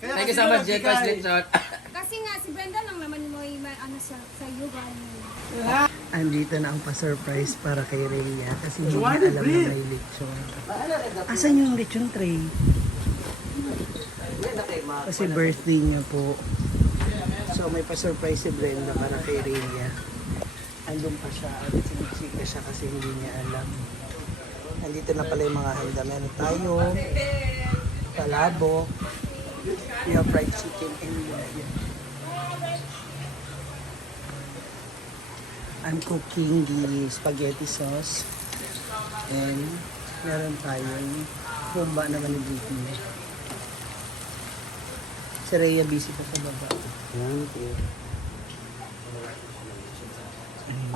Thank you so much, Jake, for screenshot. Kasi nga, si Brenda lang naman mo yung may ano sa iyo, gano'n. Andito na ang pa-surprise para kay Rhea kasi hindi niya alam na may lechon. Asan yung lechon tray? Kasi birthday niya po. So may pa-surprise si Brenda para kay Rhea. Andun pa siya at sinisika siya kasi hindi niya alam. Andito na pala yung mga handa. Meron tayo palabo. We have fried chicken and lumpia. I'm cooking the spaghetti sauce. And meron tayong humba naman ni Britney. Si Rhea busy pa sa baba. Thank you.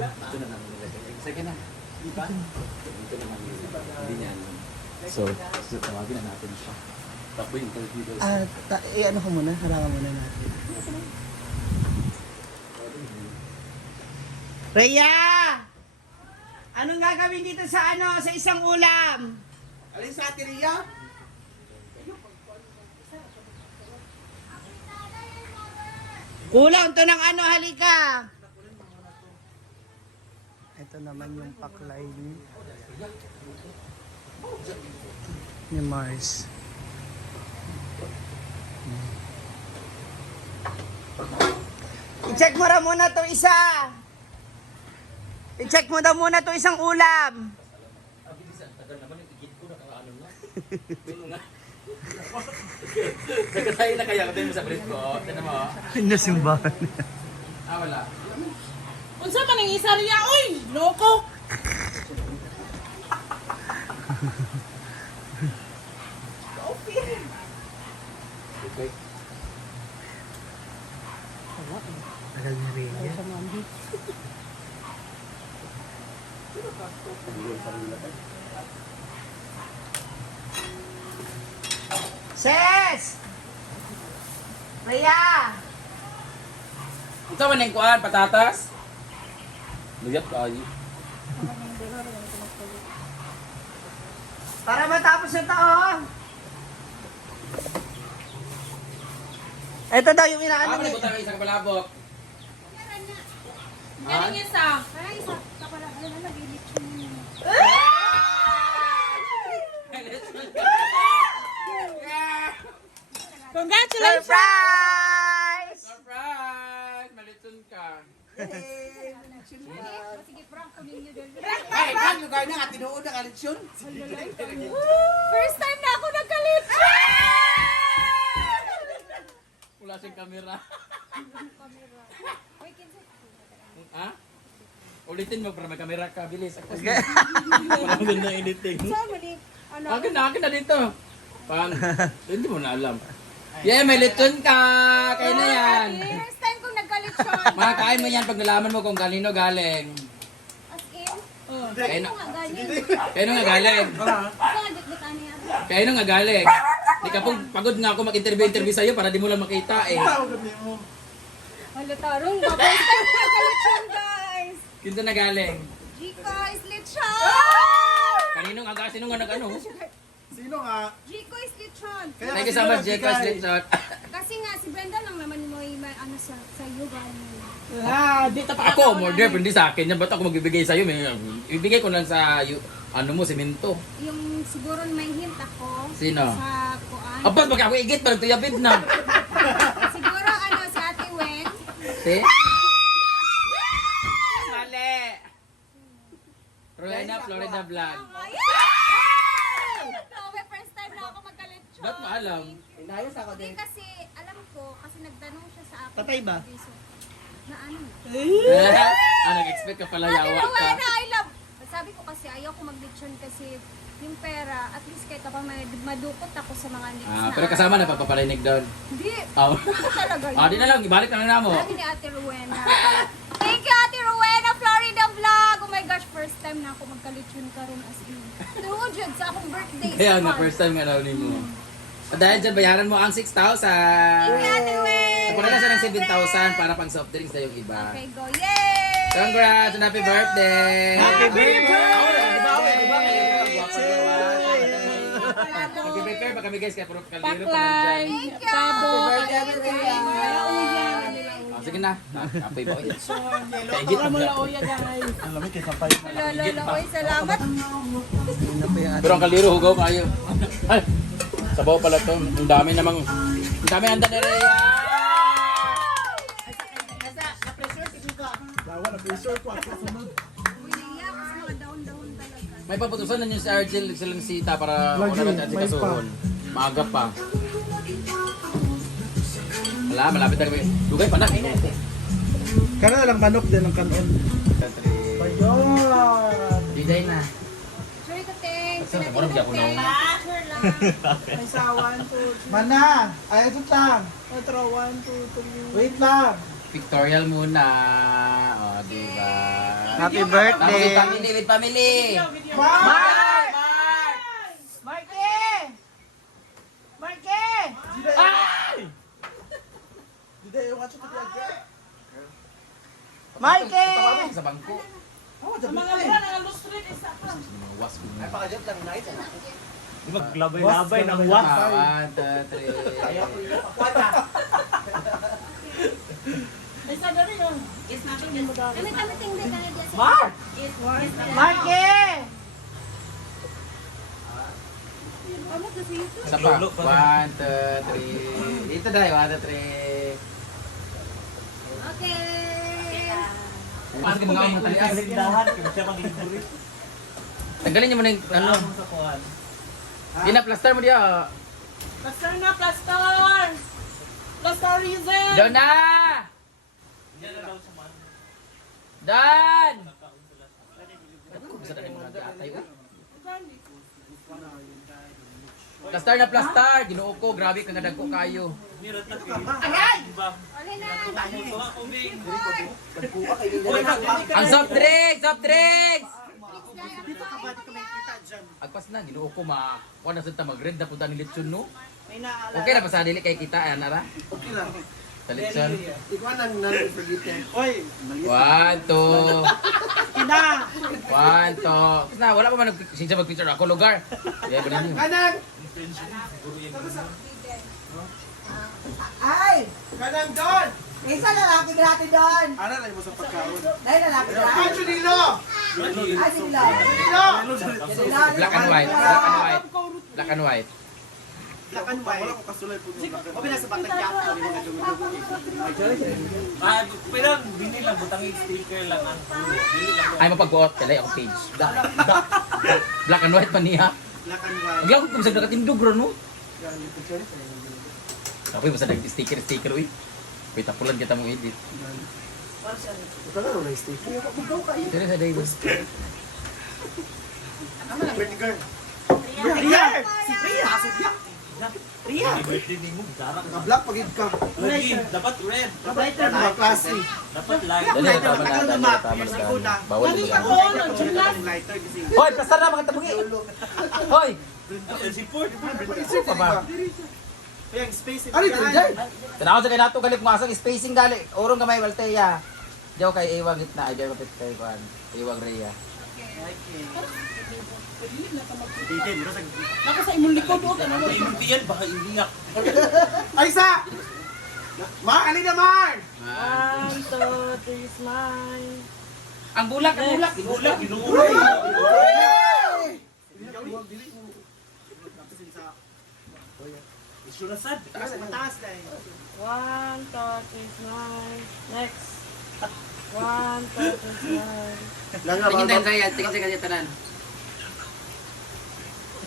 Ito na namin nilagay. Sige na. Di ba? Ito naman hindi niya alam. So, tawagin na natin siya. Takbo yung interview daw. Ano ko muna? Harangan muna natin. Rhea! Anong gagawin dito sa sa isang ulam? Alin sa atin Rhea? Kulang to ng halika! Ito naman yung paklay ni Mars. I-check mo na muna to isa! I-check mo na muna to isang ulam! Nagkatayo na kaya. Ito mo sa brit ko. Ito mo. Nasimbahan. Wala. Unsa man ang isa niya? Uy! Loko! Okay. Tagal na rin yan. Ses! Rhea! Ito man yung kuhaan, patatas? Luyap kayo. Para matapos yung taon. Ito daw yung inaano Ako ni... nagpunta ng isang palabok. Yan ang isa. Ay, isa ka pala. Alam na, nag-election yun. Congratulations! Surprise! Surprise! Malitun ka. Sige, prank ko ninyo din. Ay, kan lugar na nga tinuod ang eleksyon. First time na ako nagka-election! Wala siyang kamera. Wait, kinsa? Ha? Ulitin mo para may kamera ka. Bilis. Walang ganda editing. Saan mo ni? Ano? Akin na dito. Pang, hindi mo na alam. Yeah, may litun ka! Kaya na yan. First time kong nagka-election. Makakain mo yan pag nalaman mo kung kanino galing. As in? Kaya Ano nga galing? nga galing. Saan nga dikdikan niya? Kaya nga galing. Di ka pagod nga ako mag-interview sa'yo para di mo lang makita eh. Wala tarong ba? First time kong nagka-election, guys. Kinto na galing. Chica is lechon! Kanino nga sino nga nag-ano? Sino nga? Chico is lechon. Thank you so much, Jake, for screenshot. Kasi nga, si Brenda lang naman mo yung may ano sa iyo, gano'n. Dito pa Ako, more girl, hindi sa akin. Yan, ba't ako magbibigay sa'yo? Ibigay ko lang sa, ano mo, simento. Yung siguro may hint ako. Sino? Sa kuan. Apat, baka ako igit, parang tuyabid na. Siguro ano, si Ate Wen. Si? Mali. Rowena, Florida Vlog. No, first time na ako magka-lechon. Ba't mo alam? Inayos ako Hindi din. kasi, alam ko, kasi nagtanong siya sa akin. Patay ba? So, na ano? Nag-expect ka pala Ate yawa ka. Rowena, I love. Sabi ko kasi, ayaw ko mag-lechon kasi yung pera, at least kahit ako madukot ako sa mga needs na. Pero kasama na papaparinig doon. Hindi. Oh. Ito talaga yun. Di na lang, ibalik na lang mo. Sabi ni Ate Rowena. Thank you, Ate Rowena, Florida Vlog. Oh my gosh, first time na ako magka-lechon karon as in. 200 sa akong birthday. Kaya nga, first time nga daw ni mo. At dahil dyan, bayaran mo ang 6,000. Thank you, Ate Wen. Ako na siya ng 7,000 para pang soft drinks na yung iba. Okay, go. Yay! Congrats and happy birthday! Happy birthday! Happy birthday! Happy birthday! Happy prepare pa kami guys kaya puro kaldero pa Paklay, nandyan. tabo, Oh, sige na. Apoy ba kayo? para mo lauya guys. Lolo, oy, salamat. Yun na po yung Pero ang kaldero hugaw kayo. Ay, sabaw pala to. Ang dami namang, ang dami handa na rin. Uy, naiyak kasi mga down-down talaga. May paputusan na yun si Argel, silang sita para wala na dyan si kasuhon. Maaga pa. Wala, malapit na kami. Dugay pa na. Kana lang manok din ang kanon. Ayun! Diday na. Sure ka, thanks. Saan ka parang di ako nauna? Sure lang. May sawan po. Mana! Ay, ito lang! Otro, 1, 2, 3. Wait lang! Pictorial muna. O, diba? Happy Tapos birthday! with family, with family. Mark! Marky! Marky! Ay! Mikey! Tawagin sa bangko. Sa mga brand, ang Los Street, isa pa. Was ko na. Maglabay-labay ng was. 1, 2, 3. Isa na rin yun. Kami tingnan ka na dyan. Mark! Marky! Ano kasi ito? Isa pa. 1, 2, 3. Ito dahil, 1, 2, 3. Okay. Pasok yung mga mga talias. Kalindahan, kung siya mag-iburi. Tanggalin niyo muna yung ano. Sa kuhan. Di na, plaster mo diya. Plaster na, plaster! Plaster reason! Doon na! Dan! Basta na yung mga gatay. Plaster na plaster! Ginoo ko, grabe kang gadag ko kayo. Meron na kayo. Diba? Okay na. Mga kubing. Ang soft drinks! Soft drinks! Agpas na, ginoo ko kuha na sa mag-red na punta ni Litson, no? Okay na pa sa dili kay kita, ayan nara? Okay lang. Sa Litson. Ikaw nang forget. Oy! 1, 2. Ina! 1, 2. Na, wala pa man siya mag-picture ako lugar. Kaya ba ninyo? Kanang! Ay! Kanang doon! Isa lalaki grabe doon! Ano lang mo sa pagkaon? Dahil lalaki grabe. Pancho Nilo! Ay, sila. Nilo! Black and white. Black and white. Black and white. Lakan ba? Wala ko kasulay po. O binasa batang yapo. Pero dili lang, butang sticker lang ang ulo. Dili lang. Ay, mapag-buot. Talay ako page. Black and white pa niya. Lakan ba? Hindi ako kung sa nakatindog, bro, no? Ako yung basta nag-sticker, uy. Wait, tapulan kita mong edit. Ito na rin sticker. Sino sa day, boss? Pretty girl. Ria! Ria! Birthday ni mo, darak na. Black pagid ka. Lagi, dapat red. Mga klase. Dapat light. Dali na, tama na, dali na, tama na. Bawal Lagi na. ako, nandiyan Lighter kasi. Hoy, plastar na mga tabungi! Hoy! Si Ford. Isip pa ba? Yung space. Ano ito dyan? Tanaw sa kay nato galit mo asang spacing gali. Urong gamay walteya. Diyaw kay Iwang gitna, ay diyaw kapit kay Juan. Iwang Rhea. Naka sa imong likod, oh. Ano mo? Impian, baka iniyak. Ay, isa! Mar, alin na Mar! 1, 2, 3, smile. Ang bulak, ang bulak. Bulak, ginuuloy. Isurasad. Mataas na 1, 2, 3, smile. Next. 1, 2, 3, smile. Tingin tayo kaya, tingin tayo kaya tanan.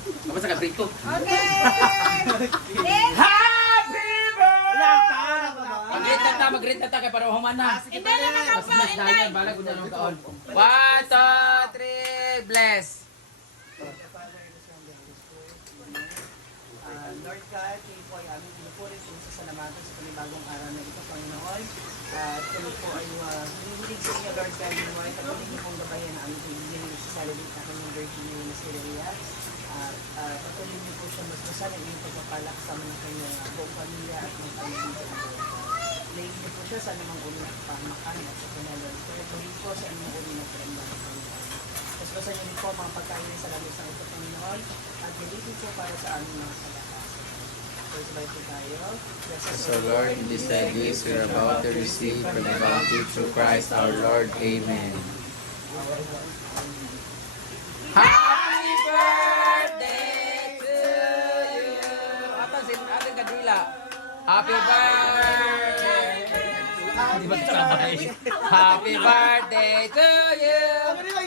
Apa sa kaprito? Okay. Mag-grade na ta kay para humana. Hindi na Mas nakapa, mas hindi. dahil bala ko na lang kaon. 1, 2, 3, bless. Lord God, kayo po ay aming pinupuri kung sa salamatan sa panibagong araw na ito, Panginoon. At kami po ay hinihilig sa inyo, Lord God, Lord, at patuloy niyo pong gabayan na aming pinigyan sa salabit na kanyang Virgin Mary na si Maria. At patuloy niyo po siya masmasan ang iyong pagpapalak sa mga kanyang buong pamilya at mga pamilya sa buong. Layin niyo po siya sa anumang uli na pamakan at sa kanyang Spirit. Patuloy po sa anumang uli na karamdaman, Panginoon. Paspasan niyo din po ang mga pagkain sa langit sa ito, Panginoon. At nilipid po para sa aming mga salamat. First bite po tayo. So Lord, in this day gifts we are about to receive from the bounty through Christ our Lord. Amen. Happy birthday to you! Ating kadila. Happy birthday! Di ba sabay? Happy birthday to you!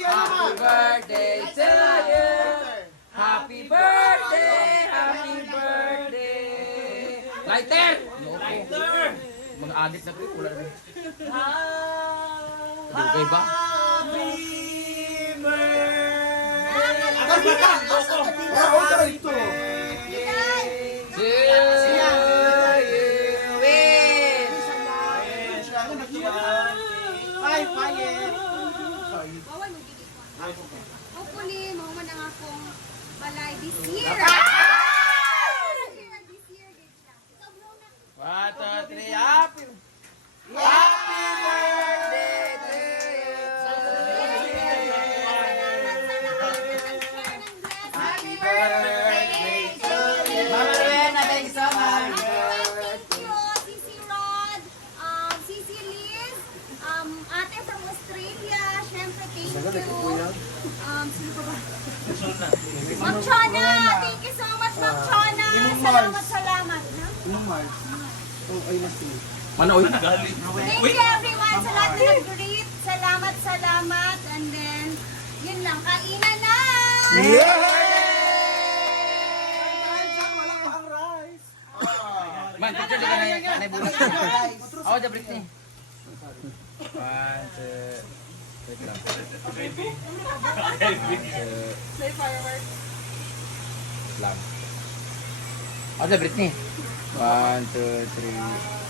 Happy birthday to you! Happy birthday! Happy birthday! Lighter! Lighter! Mga adit na ko, wala na. Dugay ba? Atas bakang! Oo, ka ito. To you win! Ay, fire! Bawal mo gigit ko. Hopefully, mo man ang akong balay this year. This year, git lang. Sobrang na. 1, 2, 3, happy! Happy birthday to you! Happy birthday to you! Mama Rowena, thank you so much! Thank you, Sisi Rod, Sisi Liz, ate from Australia, syempre thank you. Sino pa ba? Ma'am Chona, thank you so much, Ma'am Chona. Salamat. Ha? Anong Mars? Oh, ay, nasi. Manoy! Thank you everyone sa lahat na nag-greet. Salamat. And then, yun lang, kainan na! Wala pa ang rice. Man, picture din ka na yan. Anay bulas. Ako, jabrik ni. 1, 2, wait lang. 1, 2, Say fireworks. lang. Ako, jabrik ni. 1, 2, 3.